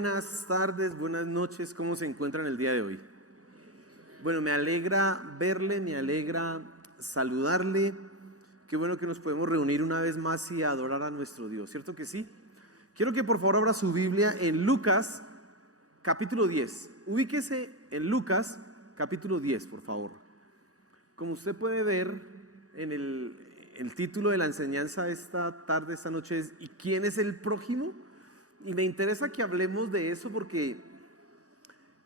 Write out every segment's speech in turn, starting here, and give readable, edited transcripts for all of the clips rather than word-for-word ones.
buenas tardes, buenas noches, ¿cómo se encuentran el día de hoy? Bueno, me alegra verle, me alegra saludarle. Qué bueno que nos podemos reunir una vez más y adorar a nuestro Dios, ¿cierto que sí? Quiero que por favor abra su Biblia en Lucas capítulo 10. Ubíquese en Lucas capítulo 10, por favor. Como usted puede ver en el título de la enseñanza esta tarde, esta noche es ¿y quién es el prójimo? Y me interesa que hablemos de eso porque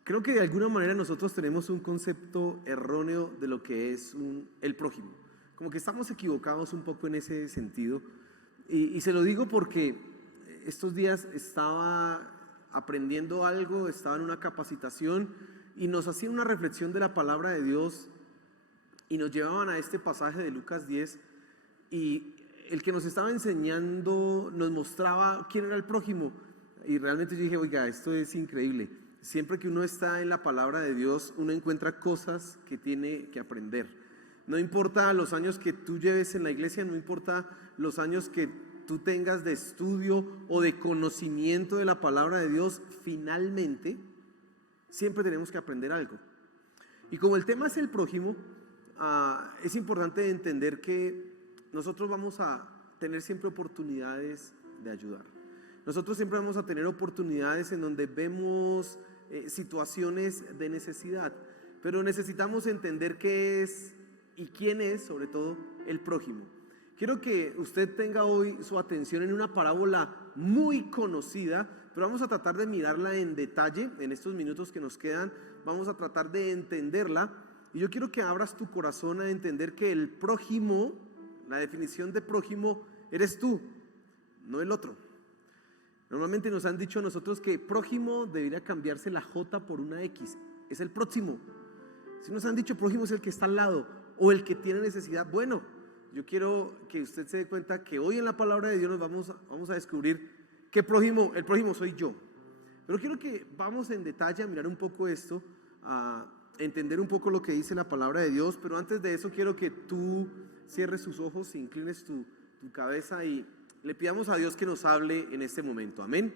creo que de alguna manera nosotros tenemos un concepto erróneo de lo que es el prójimo. Como que estamos equivocados un poco en ese sentido. Y se lo digo porque estos días estaba aprendiendo algo, estaba en una capacitación y nos hacían una reflexión de la palabra de Dios y nos llevaban a este pasaje de Lucas 10 y el que nos estaba enseñando nos mostraba quién era el prójimo y realmente yo dije, oiga, esto es increíble. Siempre que uno está en la palabra de Dios, uno encuentra cosas que tiene que aprender. No importa los años que tú lleves en la iglesia, no importa los años que tú tengas de estudio o de conocimiento de la palabra de Dios, finalmente siempre tenemos que aprender algo. Y como el tema es el prójimo, es importante entender que nosotros vamos a tener siempre oportunidades de ayudar. Nosotros siempre vamos a tener oportunidades en donde vemos situaciones de necesidad, pero necesitamos entender qué es y quién es, sobre todo, el prójimo. Quiero que usted tenga hoy su atención en una parábola muy conocida, pero vamos a tratar de mirarla en detalle en estos minutos que nos quedan. Vamos a tratar de entenderla y yo quiero que abras tu corazón a entender que el prójimo, la definición de prójimo, eres tú, no el otro. Normalmente nos han dicho a nosotros que prójimo debería cambiarse la J por una X, es el próximo. Si nos han dicho prójimo es el que está al lado o el que tiene necesidad, bueno, yo quiero que usted se dé cuenta que hoy en la palabra de Dios nos vamos a descubrir que el prójimo soy yo. Pero quiero que vamos en detalle a mirar un poco esto, a entender un poco lo que dice la palabra de Dios, pero antes de eso quiero que tú cierres tus ojos, inclines tu cabeza y le pidamos a Dios que nos hable en este momento. Amén.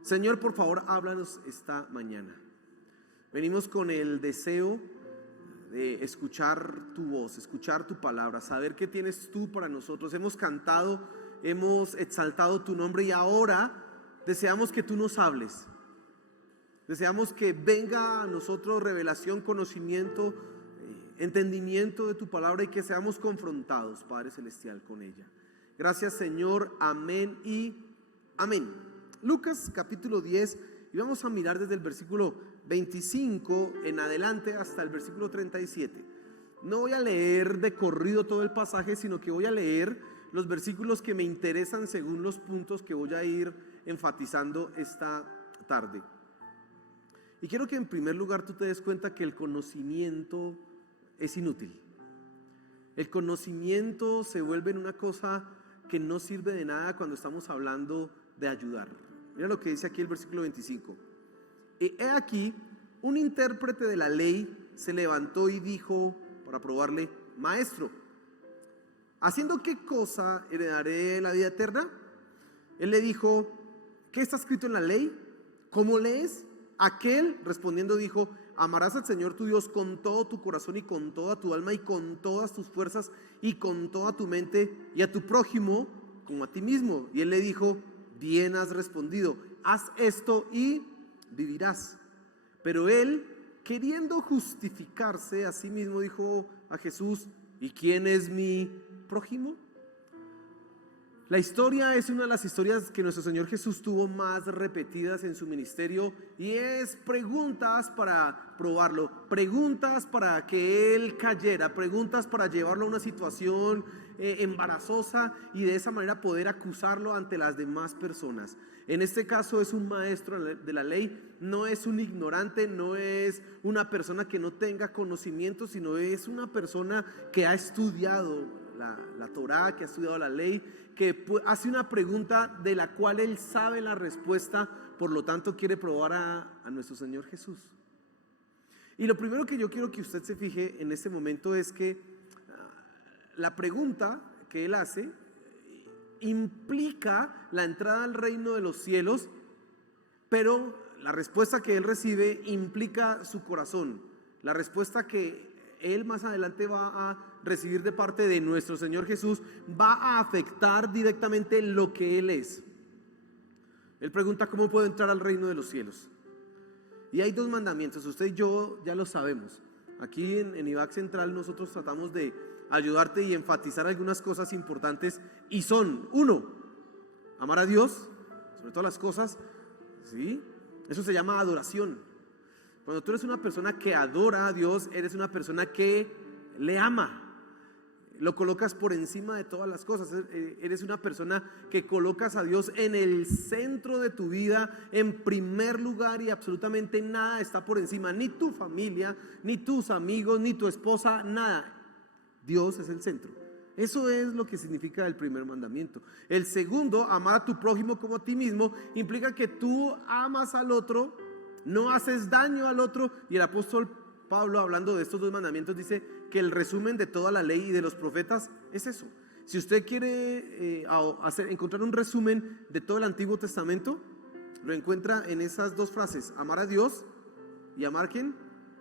Señor, por favor, háblanos esta mañana. Venimos con el deseo de escuchar tu voz, escuchar tu palabra, saber qué tienes tú para nosotros. Hemos cantado, hemos exaltado tu nombre y ahora deseamos que tú nos hables. Deseamos que venga a nosotros revelación, conocimiento, entendimiento de tu palabra y que seamos confrontados, Padre Celestial, con ella. Gracias, Señor, amén y amén. Lucas capítulo 10 y vamos a mirar desde el versículo 25 en adelante hasta el versículo 37. No voy a leer de corrido todo el pasaje, sino que voy a leer los versículos que me interesan según los puntos que voy a ir enfatizando esta tarde. Y quiero que en primer lugar tú te des cuenta que el conocimiento es inútil. El conocimiento se vuelve en una cosa que no sirve de nada cuando estamos hablando de ayudar. Mira lo que dice aquí el versículo 25. He aquí, un intérprete de la ley se levantó y dijo, para probarle, maestro, ¿haciendo qué cosa heredaré la vida eterna? Él le dijo, ¿qué está escrito en la ley? ¿Cómo lees? Aquel respondiendo dijo, amarás al Señor tu Dios con todo tu corazón y con toda tu alma y con todas tus fuerzas y con toda tu mente y a tu prójimo como a ti mismo. Y él le dijo, bien has respondido, haz esto y vivirás. Pero él, queriendo justificarse a sí mismo, dijo a Jesús, ¿y quién es mi prójimo? La historia es una de las historias que nuestro Señor Jesús tuvo más repetidas en su ministerio y es preguntas para probarlo, preguntas para que Él cayera, preguntas para llevarlo a una situación embarazosa y de esa manera poder acusarlo ante las demás personas. En este caso es un maestro de la ley, no es un ignorante, no es una persona que no tenga conocimiento, sino es una persona que ha estudiado la Torá, que ha estudiado la ley, que hace una pregunta de la cual él sabe la respuesta, por lo tanto quiere probar a nuestro Señor Jesús. Y lo primero que yo quiero que usted se fije en este momento es que la pregunta que él hace implica la entrada al reino de los cielos pero la respuesta que él recibe implica su corazón. La respuesta que él más adelante va a recibir de parte de nuestro Señor Jesús va a afectar directamente lo que él es. Él pregunta: ¿cómo puedo entrar al reino de los cielos? Y hay dos mandamientos, usted y yo ya lo sabemos. Aquí en IVAC Central nosotros tratamos de ayudarte y enfatizar algunas cosas importantes, y son: uno, amar a Dios sobre todas las cosas, ¿sí? Eso se llama adoración. Cuando tú eres una persona que adora a Dios, eres una persona que le ama, lo colocas por encima de todas las cosas. Eres una persona que colocas a Dios en el centro de tu vida, en primer lugar, y absolutamente nada está por encima, ni tu familia, ni tus amigos, ni tu esposa, nada. Dios es el centro. Eso es lo que significa el primer mandamiento. El segundo, amar a tu prójimo como a ti mismo, implica que tú amas al otro, no haces daño al otro. Y el apóstol Pablo, hablando de estos dos mandamientos, dice que el resumen de toda la ley y de los profetas es eso. Si usted quiere encontrar un resumen de todo el Antiguo Testamento, lo encuentra en esas dos frases: amar a Dios y amar ¿quién?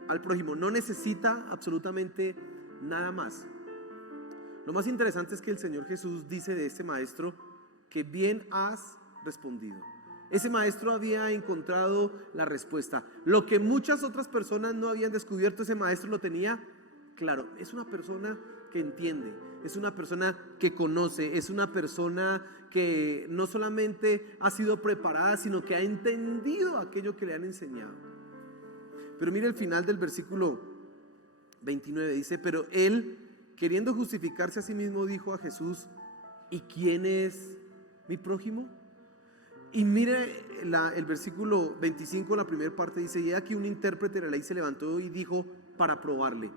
Al prójimo. No necesita absolutamente nada más. Lo más interesante es que el Señor Jesús dice de este maestro que bien has respondido. Ese maestro había encontrado la respuesta. Lo que muchas otras personas no habían descubierto, ese maestro lo tenía claro. Es una persona que entiende, es una persona que conoce, es una persona que no solamente ha sido preparada, sino que ha entendido aquello que le han enseñado. Pero mire el final del versículo 29, dice: pero él, queriendo justificarse a sí mismo, dijo a Jesús: ¿y quién es mi prójimo? Y mire el versículo 25, la primera parte, dice: y aquí un intérprete de la ley se levantó y dijo para probarle.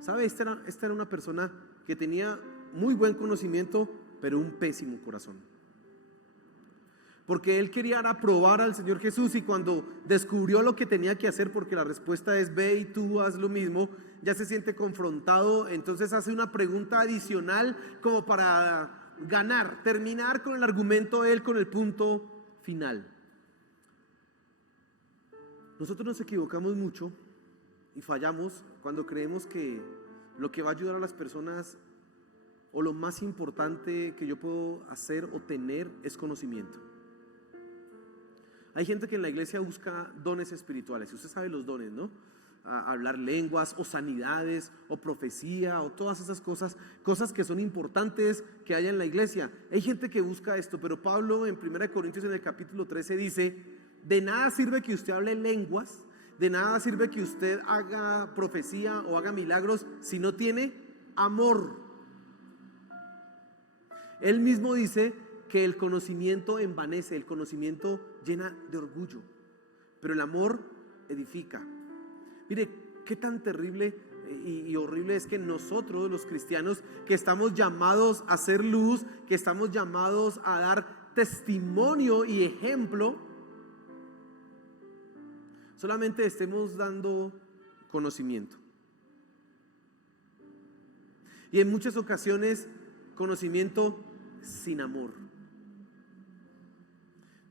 ¿Sabe? Esta era una persona que tenía muy buen conocimiento, pero un pésimo corazón. Porque él quería probar al Señor Jesús, y cuando descubrió lo que tenía que hacer, porque la respuesta es ve y tú haz lo mismo, ya se siente confrontado. Entonces hace una pregunta adicional como para ganar, terminar con el argumento él, con el punto final. Nosotros nos equivocamos mucho y fallamos cuando creemos que lo que va a ayudar a las personas, o lo más importante que yo puedo hacer o tener, es conocimiento. Hay gente que en la iglesia busca dones espirituales, y usted sabe los dones, ¿no? Hablar lenguas, o sanidades, o profecía, o todas esas cosas que son importantes que haya en la iglesia. Hay gente que busca esto, pero Pablo en 1 Corintios en el capítulo 13 dice: de nada sirve que usted hable lenguas, de nada sirve que usted haga profecía o haga milagros si no tiene amor. Él mismo dice que el conocimiento envanece, el conocimiento llena de orgullo, pero el amor edifica. Mire, qué tan terrible y horrible es que nosotros los cristianos, que estamos llamados a ser luz, que estamos llamados a dar testimonio y ejemplo, solamente estemos dando conocimiento. Y en muchas ocasiones conocimiento sin amor.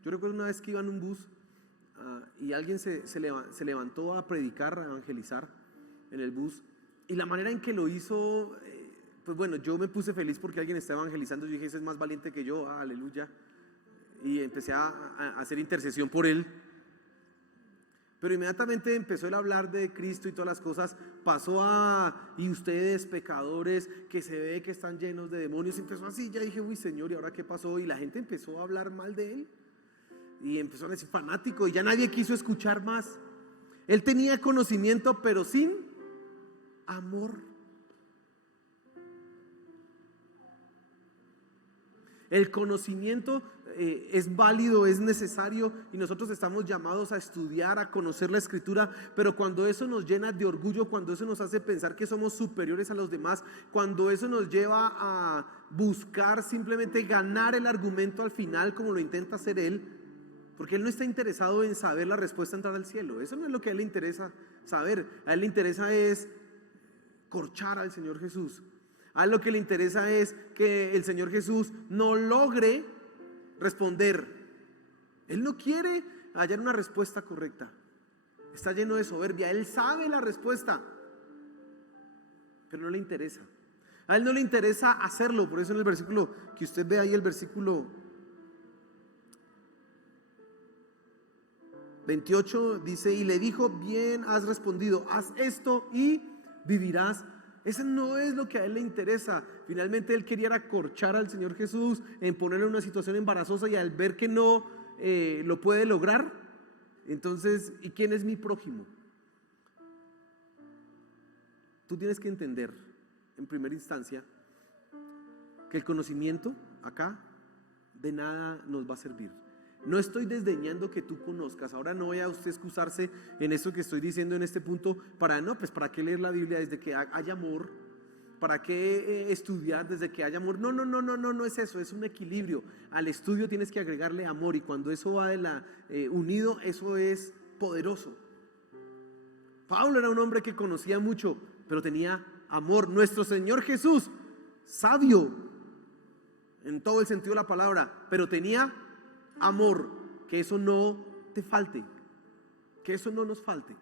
Yo recuerdo una vez que iba en un bus y alguien se levantó a predicar, a evangelizar en el bus, y la manera en que lo hizo, pues bueno, yo me puse feliz porque alguien estaba evangelizando. Yo dije: ese es más valiente que yo, aleluya, y empecé a hacer intercesión por él. Pero inmediatamente empezó él a hablar de Cristo y todas las cosas, pasó y ustedes pecadores que se ve que están llenos de demonios, empezó así. Ya dije: uy, Señor, ¿y ahora qué pasó? Y la gente empezó a hablar mal de él, y empezó a decir fanático, y ya nadie quiso escuchar más. Él tenía conocimiento, pero sin amor. El conocimiento es válido, es necesario, y nosotros estamos llamados a estudiar, a conocer la Escritura, pero cuando eso nos llena de orgullo, cuando eso nos hace pensar que somos superiores a los demás, cuando eso nos lleva a buscar simplemente ganar el argumento al final, como lo intenta hacer él, porque él no está interesado en saber la respuesta a entrar al cielo. Eso no es lo que a él le interesa saber. A él le interesa es corchar al Señor Jesús. A él lo que le interesa es que el Señor Jesús no logre responder. Él no quiere hallar una respuesta correcta. Está lleno de soberbia. Él sabe la respuesta, pero no le interesa. A él no le interesa hacerlo. Por eso en el versículo que usted ve ahí, el versículo 28 dice: y le dijo, bien has respondido, haz esto y vivirás. Ese no es lo que a él le interesa. Finalmente él quería acorchar al Señor Jesús, en ponerle en una situación embarazosa, y al ver que no lo puede lograr, entonces, ¿y quién es mi prójimo? Tú tienes que entender en primera instancia que el conocimiento acá de nada nos va a servir. No estoy desdeñando que tú conozcas. Ahora no vaya a usted excusarse en esto que estoy diciendo en este punto para ¿para qué leer la Biblia desde que haya amor? ¿Para qué estudiar desde que haya amor? No es eso, es un equilibrio. Al estudio tienes que agregarle amor, y cuando eso va unido, eso es poderoso. Pablo era un hombre que conocía mucho, pero tenía amor. Nuestro Señor Jesús, sabio en todo el sentido de la palabra, pero tenía amor. Que eso no te falte, que eso no nos falte.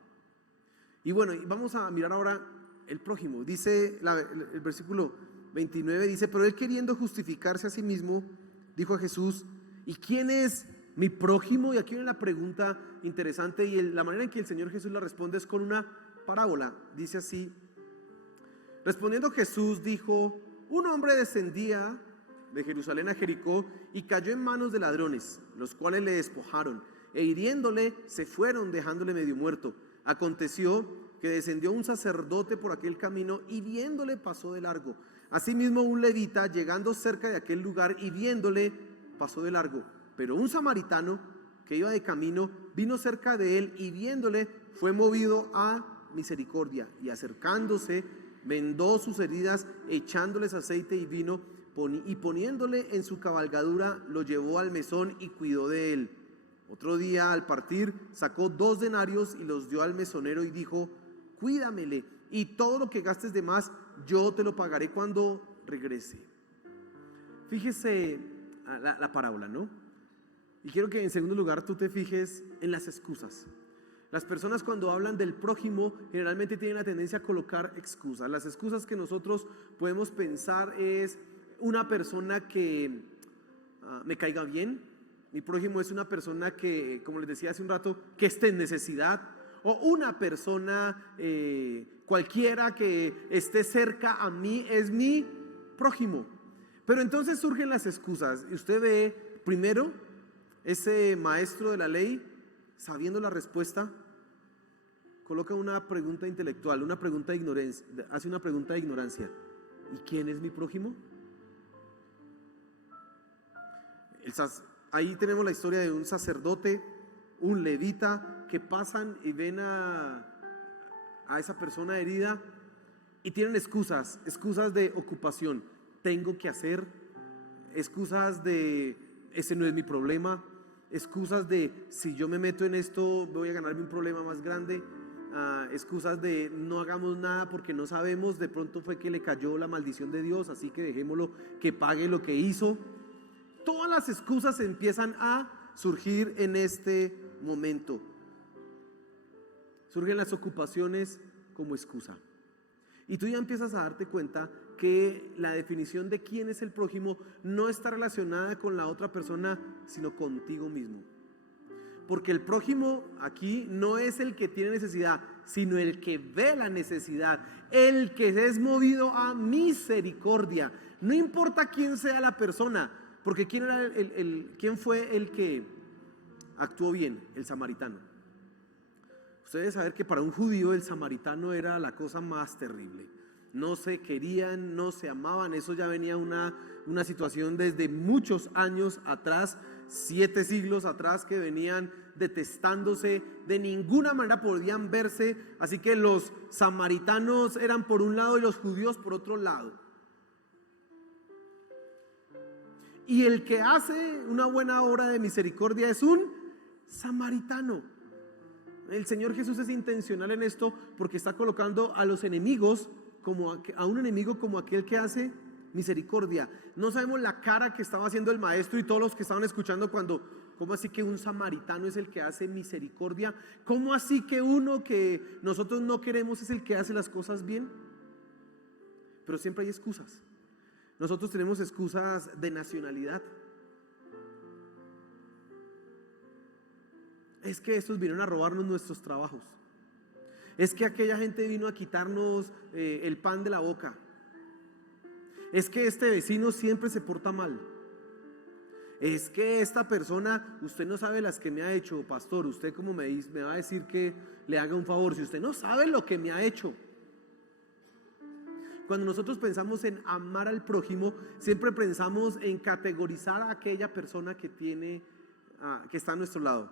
Y bueno, vamos a mirar ahora el prójimo. Dice el versículo 29, dice: pero él, queriendo justificarse a sí mismo, dijo a Jesús: ¿y quién es mi prójimo? Y aquí viene la pregunta interesante, y la manera en que el Señor Jesús la responde es con una parábola. Dice así: respondiendo Jesús dijo: un hombre descendía de Jerusalén a Jericó y cayó en manos de ladrones, los cuales le despojaron, e hiriéndole se fueron, dejándole medio muerto. Aconteció que descendió un sacerdote por aquel camino, y viéndole pasó de largo. Asimismo un levita, llegando cerca de aquel lugar y viéndole, pasó de largo. Pero un samaritano que iba de camino vino cerca de él, y viéndole fue movido a misericordia, y acercándose vendó sus heridas, echándoles aceite y vino, y poniéndole en su cabalgadura lo llevó al mesón y cuidó de él. Otro día, al partir, sacó 2 denarios y los dio al mesonero y dijo: cuídamele, y todo lo que gastes de más yo te lo pagaré cuando regrese. Fíjese la parábola, ¿no? Y quiero que en segundo lugar tú te fijes en las excusas. Las personas, cuando hablan del prójimo, generalmente tienen la tendencia a colocar excusas. Las excusas que nosotros podemos pensar es: una persona que me caiga bien. Mi prójimo es una persona que, como les decía hace un rato, que esté en necesidad. O una persona cualquiera que esté cerca a mí es mi prójimo. Pero entonces surgen las excusas, y usted ve primero ese maestro de la ley, sabiendo la respuesta, coloca una pregunta intelectual, una pregunta de ignorancia, hace una pregunta de ignorancia: ¿y quién es mi prójimo? Ahí tenemos la historia de un sacerdote, un levita, que pasan y ven a esa persona herida y tienen excusas de ocupación. Tengo que hacer, excusas de ese no es mi problema, excusas de si yo me meto en esto voy a ganarme un problema más grande, excusas de no hagamos nada porque no sabemos, de pronto fue que le cayó la maldición de Dios, así que dejémoslo que pague lo que hizo. Todas las excusas empiezan a surgir en este momento. Surgen las ocupaciones como excusa. Y tú ya empiezas a darte cuenta que la definición de quién es el prójimo no está relacionada con la otra persona, sino contigo mismo. Porque el prójimo aquí no es el que tiene necesidad, sino el que ve la necesidad, el que es movido a misericordia. No importa quién sea la persona, porque ¿quién fue el que actuó bien? El samaritano. Ustedes saben que para un judío el samaritano era la cosa más terrible. No se querían, no se amaban. Eso ya venía una situación desde muchos años atrás, 7 siglos atrás, que venían detestándose. De ninguna manera podían verse. Así que los samaritanos eran por un lado y los judíos por otro lado. Y el que hace una buena obra de misericordia es un samaritano. El Señor Jesús es intencional en esto, porque está colocando a los enemigos a un enemigo como aquel que hace misericordia. No sabemos la cara que estaba haciendo el maestro y todos los que estaban escuchando cuando ¿Cómo así que un samaritano es el que hace misericordia? ¿Cómo así que uno que nosotros no queremos es el que hace las cosas bien? Pero siempre hay excusas. Nosotros tenemos excusas de nacionalidad. Es que estos vinieron a robarnos nuestros trabajos. Es que aquella gente vino a quitarnos el pan de la boca. Es que este vecino siempre se porta mal. Es que esta persona, usted no sabe las que me ha hecho, pastor. Usted como me va a decir que le haga un favor si usted no sabe lo que me ha hecho. Cuando nosotros pensamos en amar al prójimo, siempre pensamos en categorizar a aquella persona que está a nuestro lado.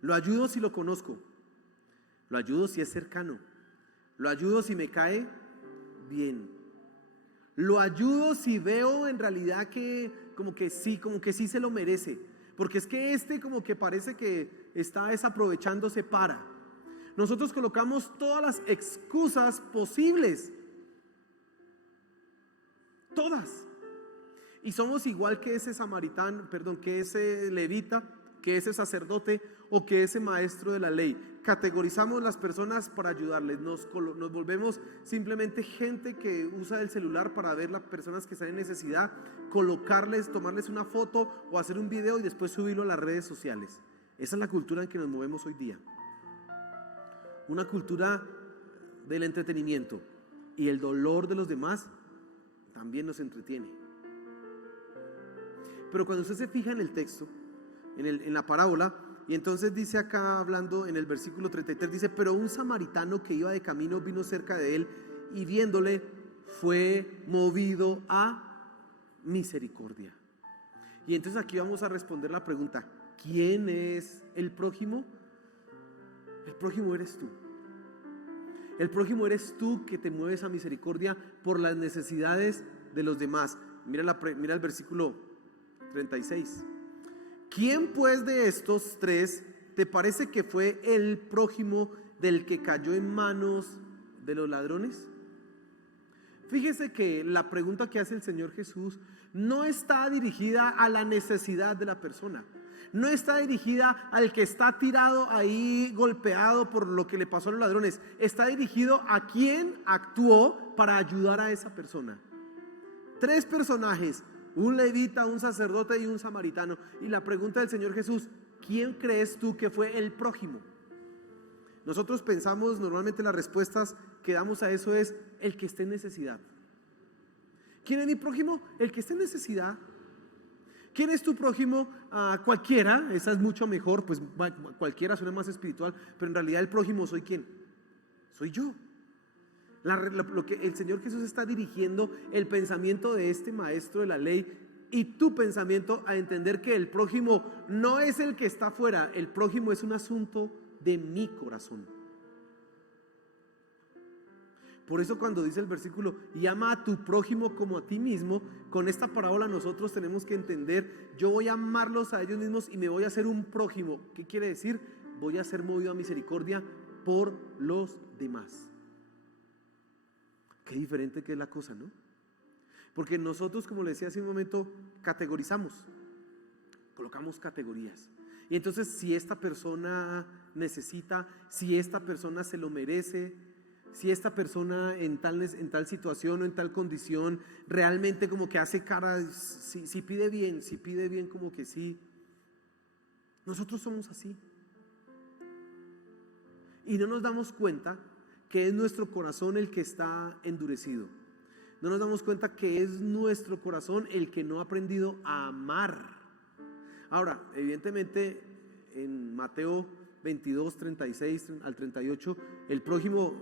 Lo ayudo si lo conozco. Lo ayudo si es cercano. Lo ayudo si me cae bien. Lo ayudo si veo en realidad que como que sí se lo merece. Porque es que como que parece que está desaprovechándose para. Nosotros colocamos todas las excusas posibles. Todas. Y somos igual que ese samaritano, que ese levita, que ese sacerdote o que ese maestro de la ley. Categorizamos las personas para ayudarles, nos volvemos simplemente gente que usa el celular para ver las personas que están en necesidad, tomarles una foto o hacer un video y después subirlo a las redes sociales. Esa es la cultura en que nos movemos hoy día. Una cultura del entretenimiento, y el dolor de los demás también nos entretiene. Pero cuando usted se fija en el texto, en la parábola, y entonces dice acá, hablando en el versículo 33, dice: pero un samaritano que iba de camino vino cerca de él y viéndole fue movido a misericordia. Y entonces aquí vamos a responder la pregunta: ¿quién es el prójimo? El prójimo eres tú. El prójimo eres tú, que te mueves a misericordia por las necesidades de los demás. Mira el versículo 36. ¿Quién pues de estos tres te parece que fue el prójimo del que cayó en manos de los ladrones? Fíjese que la pregunta que hace el Señor Jesús no está dirigida a la necesidad de la persona. No está dirigida al que está tirado ahí golpeado por lo que le pasó a los ladrones. Está dirigido a quien actuó para ayudar a esa persona. Tres personajes: un levita, un sacerdote y un samaritano. Y la pregunta del Señor Jesús: ¿quién crees tú que fue el prójimo? Nosotros pensamos, normalmente las respuestas que damos a eso es: el que esté en necesidad. ¿Quién es mi prójimo? El que esté en necesidad. ¿Quién es tu prójimo? Cualquiera. Esa es mucho mejor, pues cualquiera suena más espiritual, pero en realidad el prójimo soy ¿quién? Soy yo. Lo que el Señor Jesús está dirigiendo el pensamiento de este maestro de la ley y tu pensamiento a entender que el prójimo no es el que está afuera. El prójimo es un asunto de mi corazón. Por eso cuando dice el versículo: y ama a tu prójimo como a ti mismo, con esta parábola nosotros tenemos que entender: yo voy a amarlos a ellos mismos y me voy a hacer un prójimo. ¿Qué quiere decir? Voy a ser movido a misericordia por los demás. Qué diferente que es la cosa, ¿no? Porque nosotros, como le decía hace un momento, categorizamos, colocamos categorías. Y entonces, si esta persona necesita, si esta persona se lo merece, si esta persona en tal situación o en tal condición realmente como que hace cara, si pide bien como que sí. Nosotros somos así. Y no nos damos cuenta que es nuestro corazón el que está endurecido. No nos damos cuenta que es nuestro corazón el que no ha aprendido a amar. Ahora, evidentemente, en Mateo 22, 36 al 38, el prójimo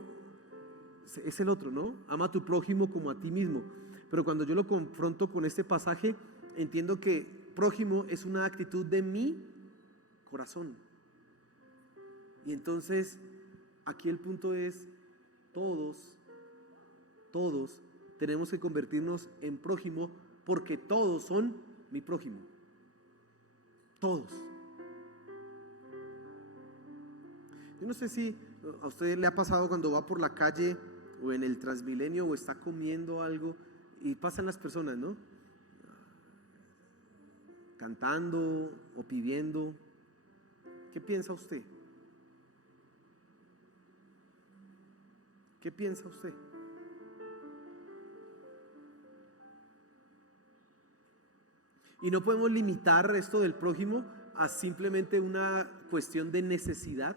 es el otro, ¿no? Ama a tu prójimo como a ti mismo. Pero cuando yo lo confronto con este pasaje, entiendo que prójimo es una actitud de mi corazón. Y entonces, aquí el punto es: todos tenemos que convertirnos en prójimo, porque todos son mi prójimo. Todos. Yo no sé si a usted le ha pasado cuando va por la calle o en el Transmilenio o está comiendo algo y pasan las personas, ¿no? cantando o pidiendo. ¿Qué piensa usted? ¿Qué piensa usted? Y no podemos limitar esto del prójimo a simplemente una cuestión de necesidad,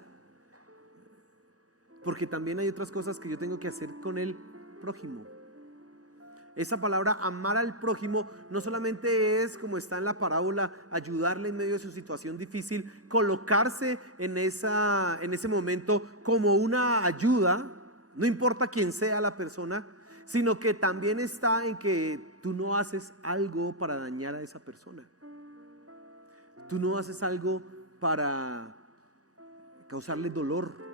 porque también hay otras cosas que yo tengo que hacer con el prójimo. Esa palabra amar al prójimo no solamente es, como está en la parábola, ayudarle en medio de su situación difícil, colocarse en ese momento como una ayuda, no importa quién sea la persona, sino que también está en que tú no haces algo para dañar a esa persona. Tú no haces algo para causarle dolor.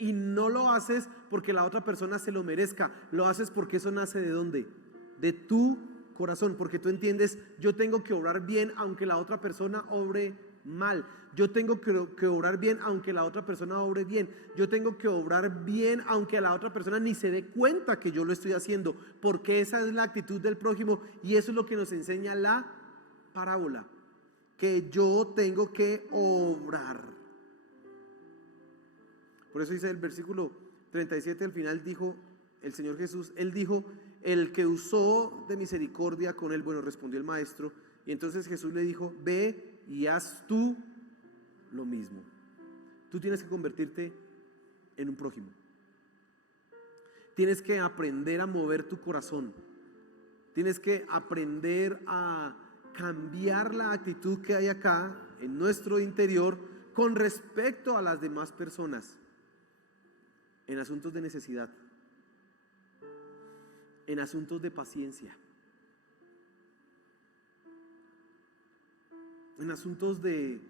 Y no lo haces porque la otra persona se lo merezca, lo haces porque eso nace ¿de dónde? De tu corazón, porque tú entiendes, yo tengo que obrar bien aunque la otra persona obre mal. Yo tengo que obrar bien aunque la otra persona obre bien. Yo tengo que obrar bien aunque la otra persona ni se dé cuenta que yo lo estoy haciendo, porque esa es la actitud del prójimo y eso es lo que nos enseña la parábola, que yo tengo que obrar. Por eso dice el versículo 37 al final, dijo el Señor Jesús, Él dijo, el que usó de misericordia con él, bueno, respondió el maestro, y entonces Jesús le dijo, ve y haz tú lo mismo. Tú tienes que convertirte en un prójimo. Tienes que aprender a mover tu corazón. Tienes que aprender a cambiar la actitud que hay acá en nuestro interior con respecto a las demás personas. En asuntos de necesidad, en asuntos de paciencia, en asuntos de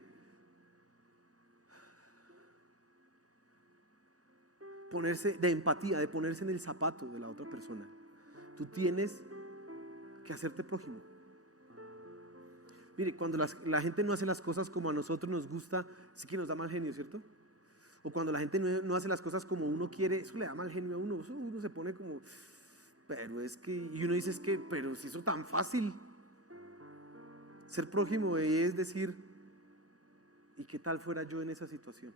empatía, de ponerse en el zapato de la otra persona. Tú tienes que hacerte prójimo. Mire, cuando la gente no hace las cosas como a nosotros nos gusta, sí que nos da mal genio, ¿cierto? O cuando la gente no hace las cosas como uno quiere, eso le da mal genio a uno. Uno se pone como, pero es que, y uno dice, es que, pero si eso tan fácil. Ser prójimo es decir, ¿y qué tal fuera yo en esa situación?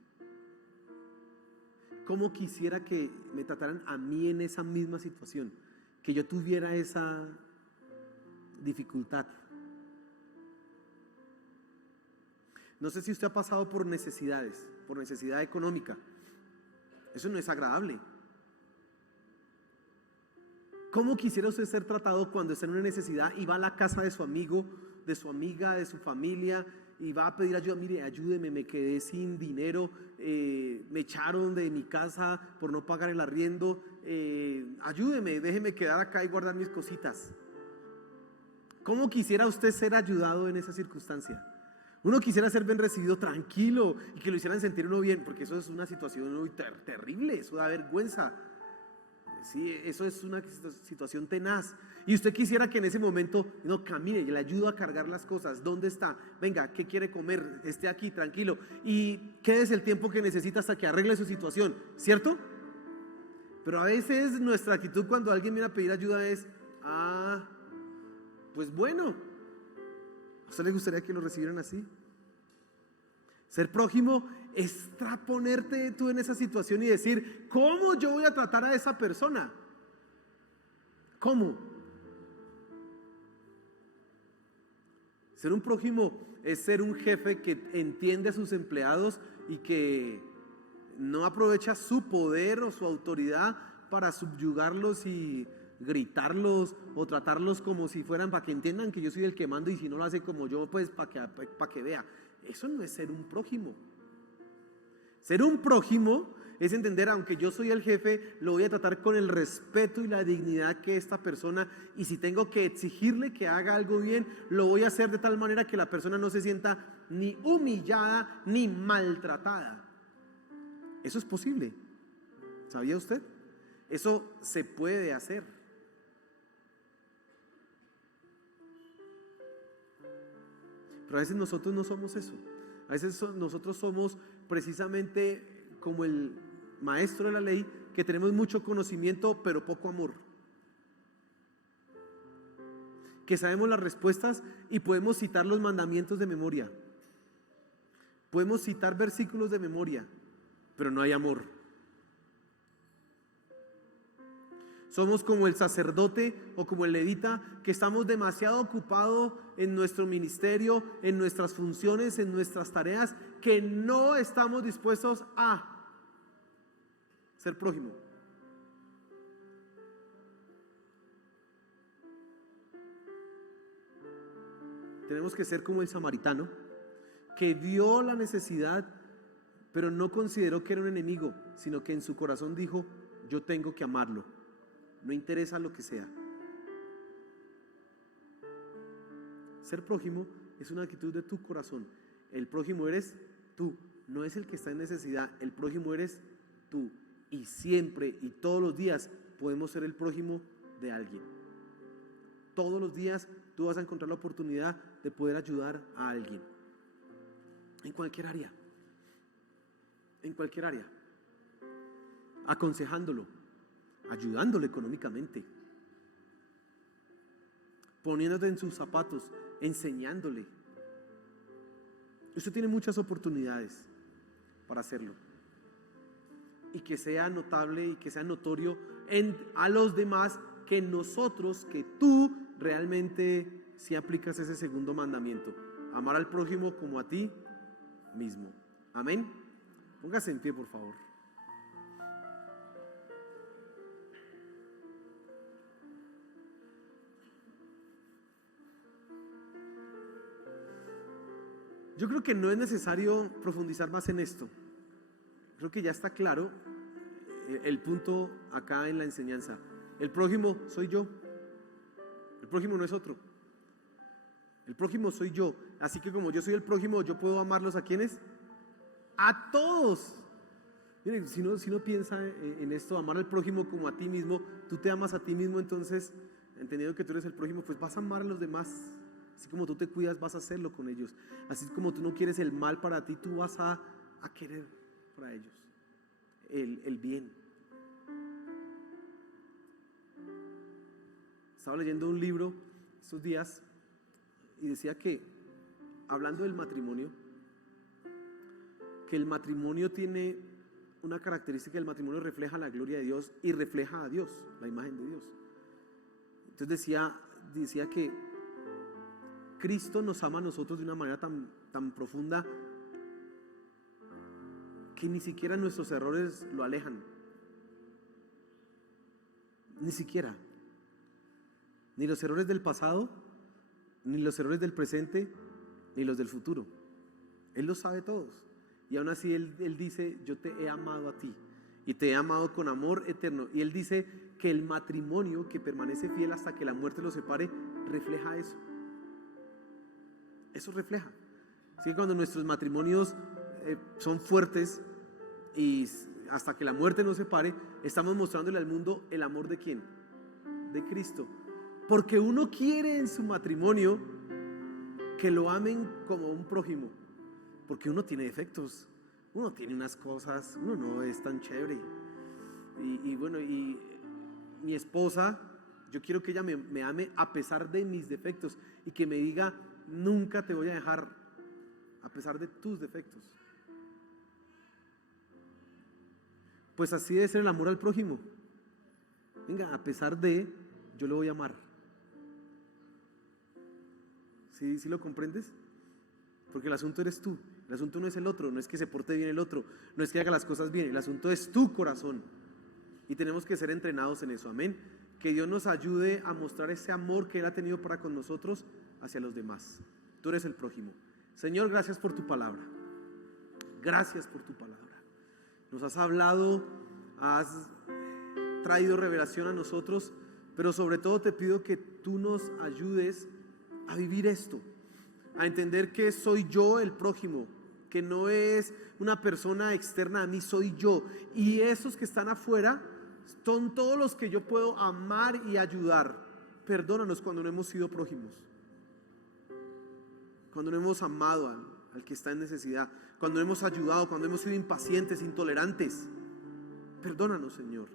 ¿Cómo quisiera que me trataran a mí en esa misma situación? Que yo tuviera esa dificultad. No sé si usted ha pasado por necesidades, por necesidad económica. Eso no es agradable. ¿Cómo quisiera usted ser tratado cuando está en una necesidad y va a la casa de su amigo, de su amiga, de su familia y va a pedir ayuda? Mire, ayúdeme, me quedé sin dinero, me echaron de mi casa por no pagar el arriendo, ayúdeme, déjeme quedar acá y guardar mis cositas. ¿Cómo quisiera usted ser ayudado en esa circunstancia? Uno quisiera ser bien recibido tranquilo y que lo hicieran sentir uno bien, porque eso es una situación muy terrible, eso da vergüenza. Sí, eso es una situación tenaz. Y usted quisiera que en ese momento, no, camine, le ayudo a cargar las cosas. ¿Dónde está? Venga, ¿qué quiere comer? Esté aquí, tranquilo. Y quédese el tiempo que necesita hasta que arregle su situación, ¿cierto? Pero a veces nuestra actitud cuando alguien viene a pedir ayuda es, pues bueno. ¿A usted le gustaría que lo recibieran así? Ser prójimo es ponerte tú en esa situación y decir, ¿cómo yo voy a tratar a esa persona? ¿Cómo? Ser un prójimo es ser un jefe que entiende a sus empleados y que no aprovecha su poder o su autoridad para subyugarlos y gritarlos o tratarlos como si fueran, para que entiendan que yo soy el que mando, y si no lo hace como yo, pues para que vea. Eso no es ser un prójimo. Ser un prójimo es entender, aunque yo soy el jefe, lo voy a tratar con el respeto y la dignidad que esta persona, y si tengo que exigirle que haga algo bien, lo voy a hacer de tal manera que la persona no se sienta ni humillada ni maltratada. Eso es posible. ¿Sabía usted? Eso se puede hacer. Pero a veces nosotros no somos eso. A veces nosotros somos precisamente como el maestro de la ley, que tenemos mucho conocimiento pero poco amor. que sabemos las respuestas y podemos citar los mandamientos de memoria. Podemos citar versículos de memoria, pero no hay amor. Somos como el sacerdote o como el levita, que estamos demasiado ocupados en nuestro ministerio, en nuestras funciones, en nuestras tareas, que no estamos dispuestos a ser prójimo. Tenemos que ser como el samaritano, que vio la necesidad, pero no consideró que era un enemigo, sino que en su corazón dijo: yo tengo que amarlo, no interesa lo que sea. Ser prójimo es una actitud de tu corazón. El prójimo eres tú, no es el que está en necesidad, el prójimo eres tú. Y siempre y todos los días podemos ser el prójimo de alguien. Todos los días tú vas a encontrar la oportunidad de poder ayudar a alguien. En cualquier área. En cualquier área. Aconsejándolo, ayudándolo económicamente, poniéndote en sus zapatos, enseñándole. Usted tiene muchas oportunidades para hacerlo. Y que sea notable y que sea notorio a los demás que nosotros, que tú realmente sí aplicas ese segundo mandamiento: amar al prójimo como a ti mismo. Amén. Póngase en pie, por favor. Yo creo que no es necesario profundizar más en esto. Creo que ya está claro el punto acá en la enseñanza. El prójimo soy yo. El prójimo no es otro. El prójimo soy yo. Así que como yo soy el prójimo, yo puedo amarlos ¿a quiénes? A todos. Miren, si uno piensa en esto, amar al prójimo como a ti mismo, tú te amas a ti mismo, entonces, entendiendo que tú eres el prójimo, pues vas a amar a los demás. Así como tú te cuidas, vas a hacerlo con ellos. Así como tú no quieres el mal para ti, tú vas a querer para ellos el bien. Estaba leyendo un libro estos días y decía que, hablando del matrimonio, que el matrimonio tiene una característica: el matrimonio refleja la gloria de Dios y refleja a Dios, la imagen de Dios. Entonces decía que Cristo nos ama a nosotros de una manera tan profunda que ni siquiera nuestros errores lo alejan. Ni siquiera. Ni los errores del pasado, ni los errores del presente, ni los del futuro. Él los sabe todos. Y aún así Él dice: yo te he amado a ti y te he amado con amor eterno. Y Él dice que el matrimonio que permanece fiel hasta que la muerte lo separe refleja eso. Eso refleja. Así que cuando nuestros matrimonios son fuertes y hasta que la muerte nos separe, estamos mostrándole al mundo el amor ¿de quién? De Cristo. Porque uno quiere en su matrimonio que lo amen como un prójimo. Porque uno tiene defectos, uno tiene unas cosas, uno no es tan chévere. Y bueno, y mi esposa, yo quiero que ella me ame a pesar de mis defectos y que me diga: nunca te voy a dejar a pesar de tus defectos. Pues así debe ser el amor al prójimo. Venga, a pesar de, yo le voy a amar. ¿Sí lo comprendes? Porque el asunto eres tú. El asunto no es el otro, no es que se porte bien el otro, no es que haga las cosas bien, el asunto es tu corazón. Y tenemos que ser entrenados en eso, amén. Que Dios nos ayude a mostrar ese amor que Él ha tenido para con nosotros hacia los demás. Tú eres el prójimo. Señor, gracias por tu palabra. Gracias por tu palabra. Nos has hablado, has traído revelación a nosotros, pero sobre todo te pido que tú nos ayudes a vivir esto, a entender que soy yo el prójimo, que no es una persona externa a mí, soy yo. Y esos que están afuera son todos los que yo puedo amar y ayudar. Perdónanos cuando no hemos sido prójimos, cuando no hemos amado al que está en necesidad, cuando no hemos ayudado, cuando hemos sido impacientes, intolerantes. Perdónanos, Señor.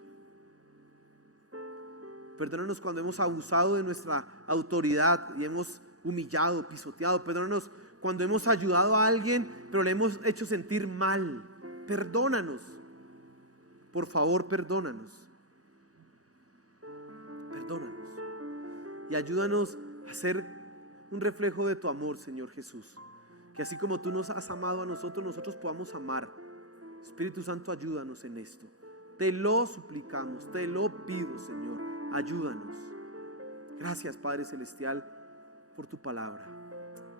Perdónanos cuando hemos abusado de nuestra autoridad y hemos humillado, pisoteado. Perdónanos cuando hemos ayudado a alguien, pero le hemos hecho sentir mal. Perdónanos. Por favor, perdónanos. Perdónanos. Y ayúdanos a ser un reflejo de tu amor, Señor Jesús. Que así como tú nos has amado a nosotros, nosotros podamos amar. Espíritu Santo, ayúdanos en esto. Te lo suplicamos, te lo pido, Señor. Ayúdanos. Gracias, Padre Celestial, por tu palabra.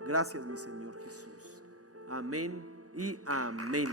Gracias, mi Señor Jesús. Amén y amén.